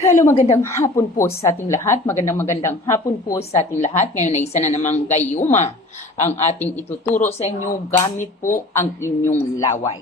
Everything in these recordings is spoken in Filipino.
Hello, magandang hapon po sa ating lahat. Magandang magandang hapon po sa ating lahat. Ngayon ay isa na namang gayuma ang ating ituturo sa inyo gamit po ang inyong laway.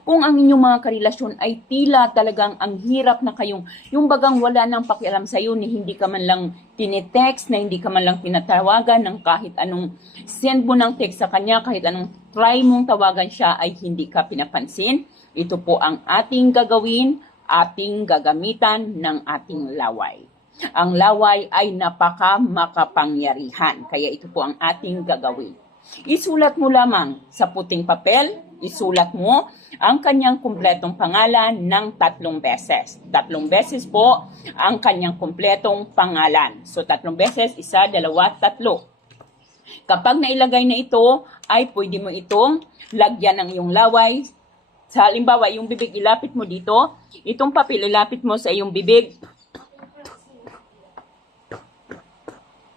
Kung ang inyong mga karelasyon ay tila talagang ang hirap na kayong, yung bagang wala nang pakialam sa iyo, ni hindi ka man lang tinetext, na hindi ka man lang tinatawagan ng kahit anong send mo ng text sa kanya, kahit anong try mong tawagan siya ay hindi ka pinapansin. Ito po ang ating gagawin ating gagamitan ng ating laway. Ang laway ay napaka makapangyarihan, kaya ito po ang ating gagawin. Isulat mo lamang sa puting papel, isulat mo ang kanyang kumpletong pangalan ng tatlong beses. Tatlong beses po ang kanyang kumpletong pangalan. So tatlong beses, isa, dalawa, tatlo. Kapag nailagay na ito, ay pwede mo itong lagyan ng iyong laway sa halimbawa, yung bibig ilapit mo dito, itong papel ilapit mo sa iyong bibig.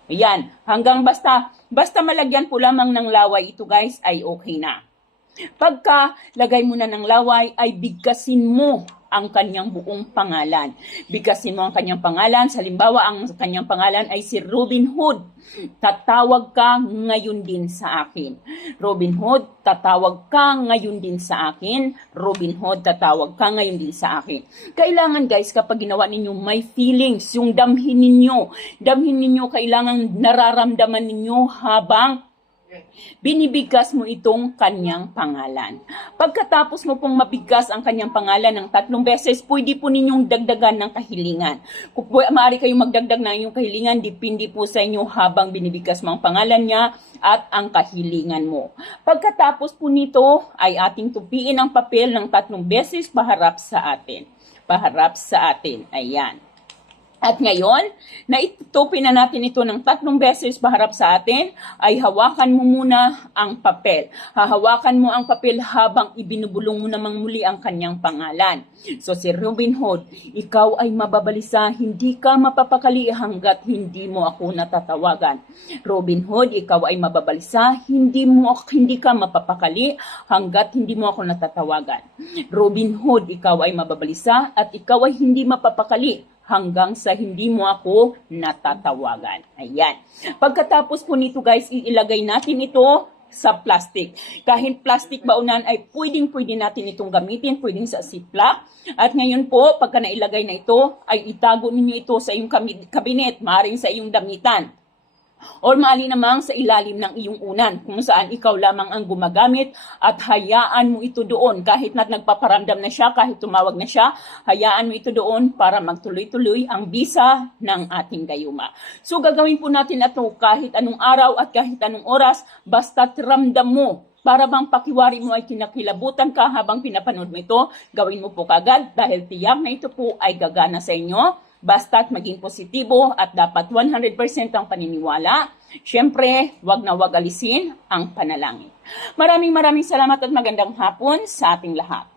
Ayan, hanggang basta, basta malagyan po lamang ng laway ito guys, ay okay na. Pagka lagay mo na ng laway, ay bigkasin mo ang kanyang buong pangalan. Bigkasin mo ang kanyang pangalan. Halimbawa, ang kanyang pangalan ay si Robin Hood. Tatawag ka ngayon din sa akin. Robin Hood, tatawag ka ngayon din sa akin. Robin Hood, tatawag ka ngayon din sa akin. Kailangan guys, kapag ginawa ninyo may feelings, yung damhin ninyo. Damhin ninyo, kailangan nararamdaman ninyo habang binibigkas mo itong kanyang pangalan. Pagkatapos mo pong mabigkas ang kanyang pangalan ng tatlong beses, pwede po ninyong dagdagan ng kahilingan. Kung maaari kayong magdagdag ng inyong kahilingan, dipindi po sa inyo habang binibigkas mo ang pangalan niya at ang kahilingan mo. Pagkatapos po nito, ay ating tupiin ang papel ng tatlong beses paharap sa atin. Paharap sa atin. Ayan. At ngayon, na itutupi na natin ito ng tatlong beses paharap sa atin, ay hawakan mo muna ang papel. Hahawakan mo ang papel habang ibinubulong mo namang muli ang kanyang pangalan. So si Robin Hood, ikaw ay mababalisa, hindi ka mapapakali hanggat hindi mo ako natatawagan. Robin Hood, ikaw ay mababalisa, hindi mo hindi ka mapapakali hanggat hindi mo ako natatawagan. Robin Hood, ikaw ay mababalisa at ikaw ay hindi mapapakali hanggang sa hindi mo ako natatawagan. Ayan. Pagkatapos po nito guys, ilagay natin ito sa plastic. Kahit plastic baunan ay pwedeng pwede natin itong gamitin, pwedeng sa ziplock. At ngayon po, pagka nailagay na ito, ay itago ninyo ito sa iyong kabinet, maaaring sa iyong damitan or maali namang sa ilalim ng iyong unan kung saan ikaw lamang ang gumagamit at hayaan mo ito doon. Kahit na nagpaparamdam na siya, kahit tumawag na siya, hayaan mo ito doon para magtuloy-tuloy ang bisa ng ating gayuma. So gagawin po natin ito kahit anong araw at kahit anong oras, basta ramdam mo. Para bang pakiwari mo ay kinakilabutan ka habang pinapanood mo ito, gawin mo po kagad dahil tiyak na ito po ay gagana sa inyo basta't maging positibo at dapat 100% ang paniniwala. Siyempre, wag na wag alisin ang panalangin. Maraming maraming salamat at magandang hapon sa ating lahat.